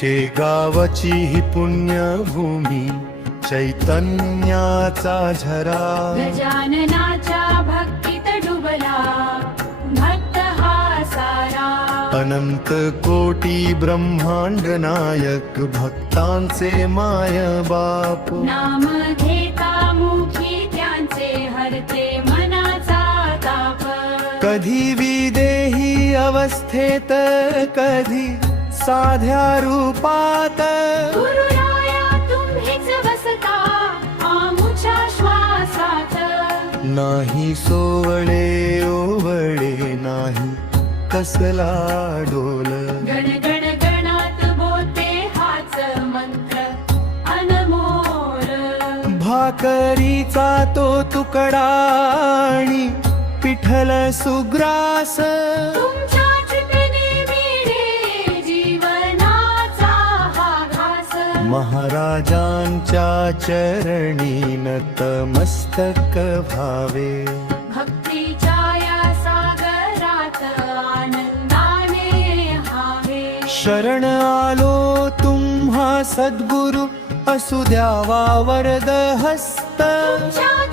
शेगावची ही पुण्यभूमी चैतन्याचा झरा गजाननाच्या भक्तीत डुबला भक्त हा सारा अनंत कोटी ब्रह्मांड नायक भक्तांचे माय बाप नाम घेता मुखी त्यांचे हरते मनाचा ताप कधी विदेही अवस्थेत कधी साध्या रूपात गुरुराया तुम्हीच बसता आमुच्या श्वासात नाही सोवळे ओवळे नाही कसला डोल गण गण गणात बोलते हाच मंत्र अनमोल भाकरीचा तो तुकडा आणि पिठल सुग्रास तुमच्या चितेने मिळे जीवनाचा हा घास महाराजांच्या चरणी नतमस्तक व्हावे भक्तीच्या या सागरात आनंदाने हावे शरण आलो तुम्हा सद्गुरु असू द्यावा वरद हस्त तुमच्या